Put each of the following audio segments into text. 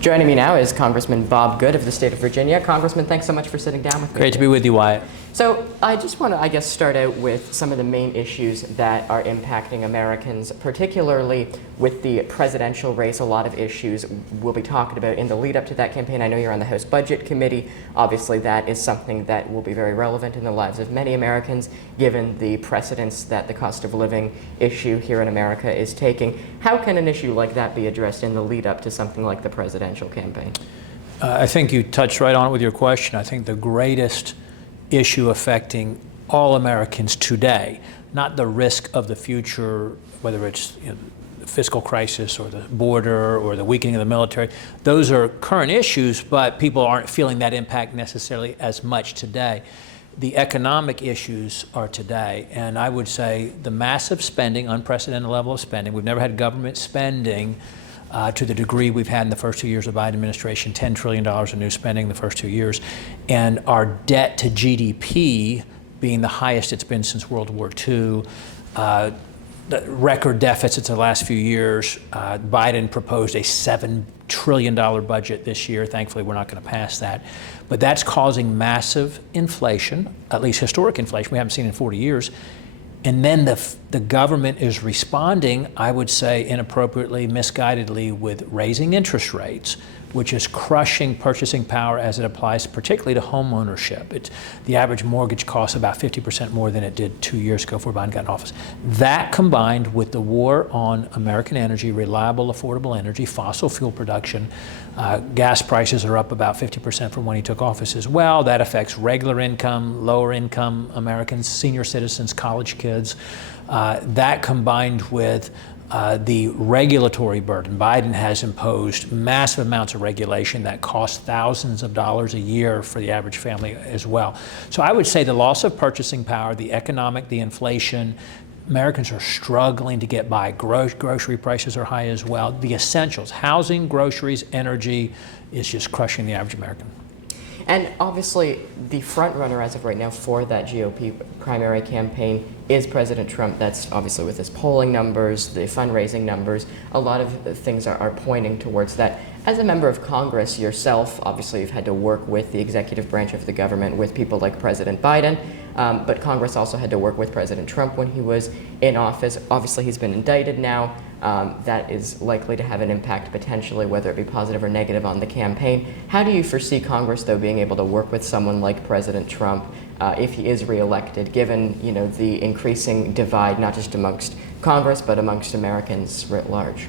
Joining me now is Congressman Bob Good of the state of Virginia. Congressman, thanks so much for sitting down with me. Great to be with you, Wyatt. So I just want to, start out with some of the main issues that are impacting Americans, particularly with the presidential race. A lot of issues we'll be talking about in the lead up to that campaign. I know you're on the House Budget Committee. Obviously, that is something that will be very relevant in the lives of many Americans, given the precedence that the cost of living issue here in America is taking. How can an issue like that be addressed in the lead up to something like the presidential campaign? I think you touched right on it with your question. I think the greatest issue affecting all Americans today, not the risk of the future, whether it's the fiscal crisis or the border or the weakening of the military. Those are current issues, but people aren't feeling that impact necessarily as much today. The economic issues are today, and I would say the massive spending, unprecedented level of spending. We've never had government spending to the degree we've had in the first 2 years of the Biden administration, $10 trillion in new spending in the first 2 years, and our debt to GDP being the highest it's been since World War II, the record deficits of the last few years. Biden proposed a $7 trillion budget this year. Thankfully, we're not going to pass that. But that's causing massive inflation, at least historic inflation we haven't seen in 40 years. And then the government is responding, I would say inappropriately, misguidedly, with raising interest rates, which is crushing purchasing power as it applies particularly to home ownership. The average mortgage costs about 50% more than it did 2 years ago before Biden got in office. That combined with the war on American energy, reliable, affordable energy, fossil fuel production, gas prices are up about 50% from when he took office as well. That affects regular income, lower income Americans, senior citizens, college kids. That combined with the regulatory burden. Biden has imposed massive amounts of regulation that cost thousands of dollars a year for the average family as well. So I would say the loss of purchasing power, the economic, the inflation, Americans are struggling to get by. Grocery prices are high as well. The essentials, housing, groceries, energy, is just crushing the average American. And obviously, the front runner as of right now for that GOP primary campaign is President Trump. That's obviously with his polling numbers, the fundraising numbers. A lot of things are pointing towards that. As a member of Congress yourself, obviously you've had to work with the executive branch of the government, with people like President Biden, but Congress also had to work with President Trump when he was in office. Obviously, he's been indicted now. That is likely to have an impact potentially, whether it be positive or negative, on the campaign. How do you foresee Congress, though, being able to work with someone like President Trump if he is reelected, given the increasing divide, not just amongst Congress, but amongst Americans writ large?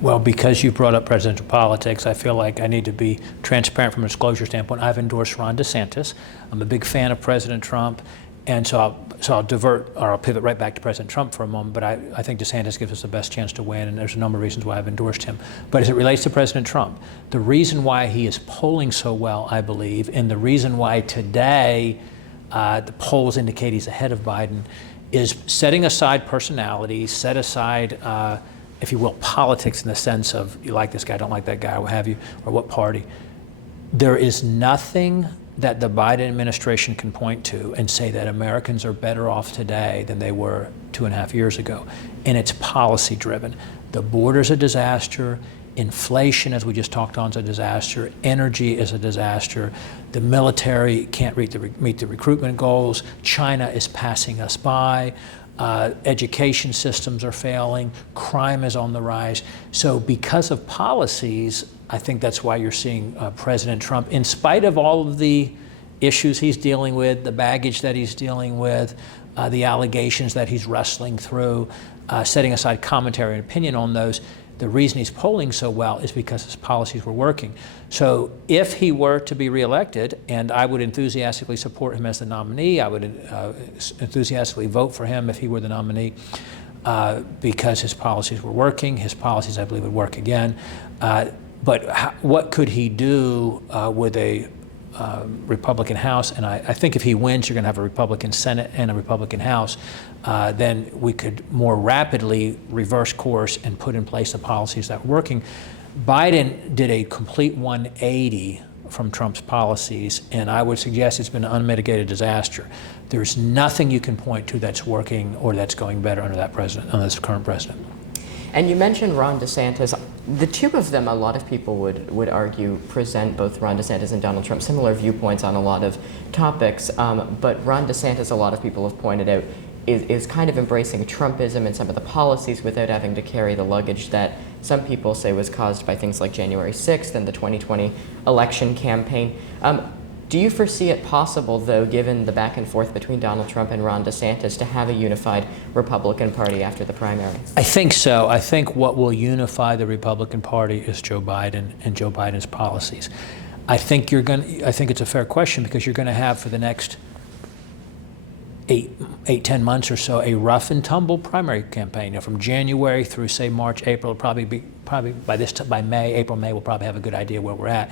Well, because you brought up presidential politics, I feel like I need to be transparent from a disclosure standpoint. I've endorsed Ron DeSantis. I'm a big fan of President Trump. And so I'll pivot right back to President Trump for a moment, but I think DeSantis gives us the best chance to win, and there's a number of reasons why I've endorsed him. But as it relates to President Trump, the reason why he is polling so well, I believe, and the reason why today the polls indicate he's ahead of Biden, is setting aside personality, set aside, if you will, politics in the sense of you like this guy, don't like that guy, or what have you, or what party. There is nothing that the Biden administration can point to and say that Americans are better off today than they were 2.5 years ago. And it's policy driven. The border's a disaster. Inflation, as we just talked on, is a disaster. Energy is a disaster. The military can't meet the recruitment goals. China is passing us by. Education systems are failing. Crime is on the rise. So because of policies, I think that's why you're seeing President Trump, in spite of all of the issues he's dealing with, the baggage that he's dealing with, the allegations that he's wrestling through, setting aside commentary and opinion on those, the reason he's polling so well is because his policies were working. So if he were to be reelected, and I would enthusiastically support him as the nominee, I would enthusiastically vote for him if he were the nominee, because his policies were working. His policies, I believe, would work again. But what could he do with a Republican House? And I think if he wins, you're going to have a Republican Senate and a Republican House. Then we could more rapidly reverse course and put in place the policies that were working. Biden did a complete 180 from Trump's policies, and I would suggest it's been an unmitigated disaster. There's nothing you can point to that's working or that's going better under that president, under this current president. And you mentioned Ron DeSantis. The two of them, a lot of people would argue, present, both Ron DeSantis and Donald Trump, similar viewpoints on a lot of topics. But Ron DeSantis, a lot of people have pointed out, is kind of embracing Trumpism and some of the policies without having to carry the luggage that some people say was caused by things like January 6th and the 2020 election campaign. Do you foresee it possible, though, given the back and forth between Donald Trump and Ron DeSantis, to have a unified Republican Party after the primary? I think so. I think what will unify the Republican Party is Joe Biden and Joe Biden's policies. I think it's a fair question, because you're going to have, for the next 10 months or so, a rough and tumble primary campaign. From January through, say, March, April, probably by May, April, May, we'll probably have a good idea where we're at.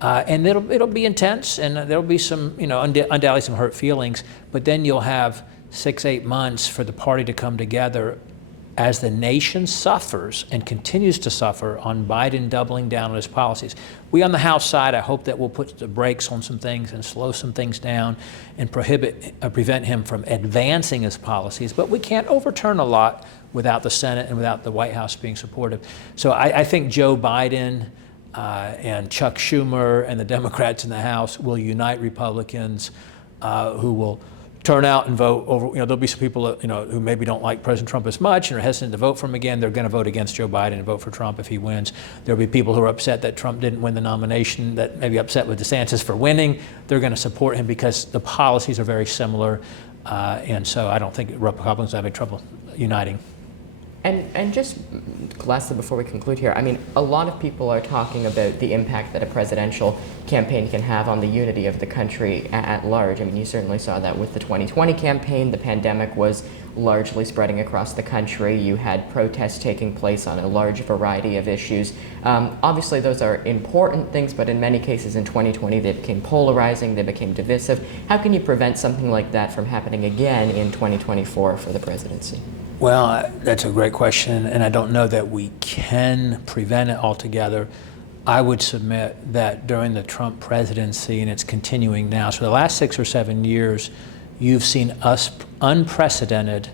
And it'll be intense, and there'll be some, undoubtedly some hurt feelings, but then you'll have 6-8 months for the party to come together as the nation suffers and continues to suffer on Biden doubling down on his policies. We on the House side, I hope that we'll put the brakes on some things and slow some things down and prevent him from advancing his policies, but we can't overturn a lot without the Senate and without the White House being supportive. So I think Joe Biden and Chuck Schumer and the Democrats in the House will unite Republicans who will turn out and vote over. There'll be some people who maybe don't like President Trump as much and are hesitant to vote for him again. They're going to vote against Joe Biden and vote for Trump if he wins. There'll be people who are upset that Trump didn't win the nomination, that may be upset with DeSantis for winning. They're going to support him because the policies are very similar, and so I don't think Republicans have any trouble uniting. And just lastly, before we conclude here, I mean, a lot of people are talking about the impact that a presidential campaign can have on the unity of the country at large. I mean, you certainly saw that with the 2020 campaign. The pandemic was largely spreading across the country. You had protests taking place on a large variety of issues. Obviously, those are important things, but in many cases in 2020, they became polarizing, they became divisive. How can you prevent something like that from happening again in 2024 for the presidency? Well, that's a great question, and I don't know that we can prevent it altogether. I would submit that during the Trump presidency, and it's continuing now, so the last 6 or 7 years, you've seen unprecedented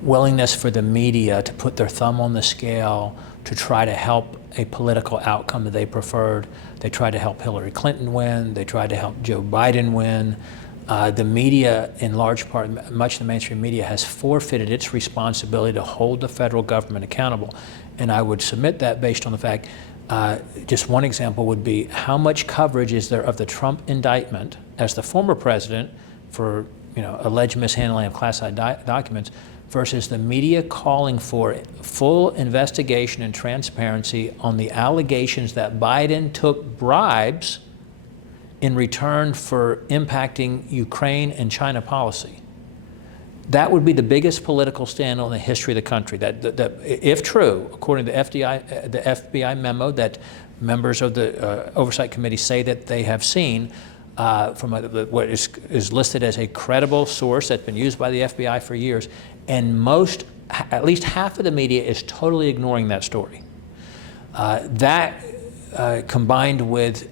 willingness for the media to put their thumb on the scale to try to help a political outcome that they preferred. They tried to help Hillary Clinton win. They tried to help Joe Biden win. The media, in large part, much of the mainstream media, has forfeited its responsibility to hold the federal government accountable. And I would submit that based on the fact, just one example would be, how much coverage is there of the Trump indictment as the former president for alleged mishandling of classified documents, versus the media calling for full investigation and transparency on the allegations that Biden took bribes in return for impacting Ukraine and China policy. That would be the biggest political scandal in the history of the country. That if true, according to the FBI memo that members of the Oversight Committee say that they have seen, from what is listed as a credible source that's been used by the FBI for years, and at least half of the media is totally ignoring that story. That combined with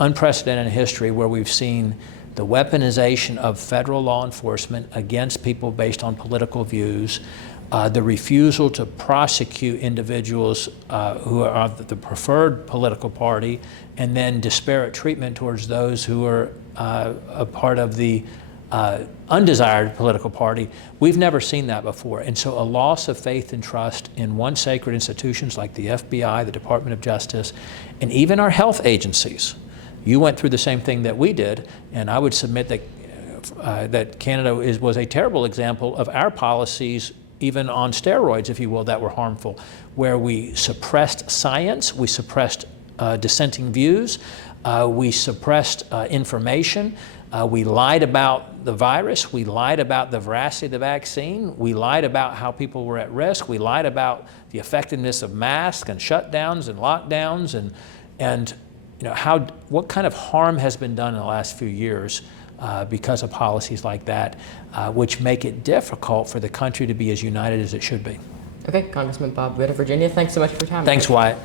unprecedented history, where we've seen the weaponization of federal law enforcement against people based on political views, the refusal to prosecute individuals who are of the preferred political party, and then disparate treatment towards those who are a part of the undesired political party. We've never seen that before. And so a loss of faith and trust in once sacred institutions like the FBI, the Department of Justice, and even our health agencies. You went through the same thing that we did, and I would submit that Canada was a terrible example of our policies, even on steroids, if you will, that were harmful, where we suppressed science, we suppressed dissenting views, we suppressed information, we lied about the virus, we lied about the veracity of the vaccine, we lied about how people were at risk, we lied about the effectiveness of masks and shutdowns and lockdowns, and what kind of harm has been done in the last few years because of policies like that, which make it difficult for the country to be as united as it should be. Okay, Congressman Bob Witt of Virginia, thanks so much for your time. Thanks, Wyatt.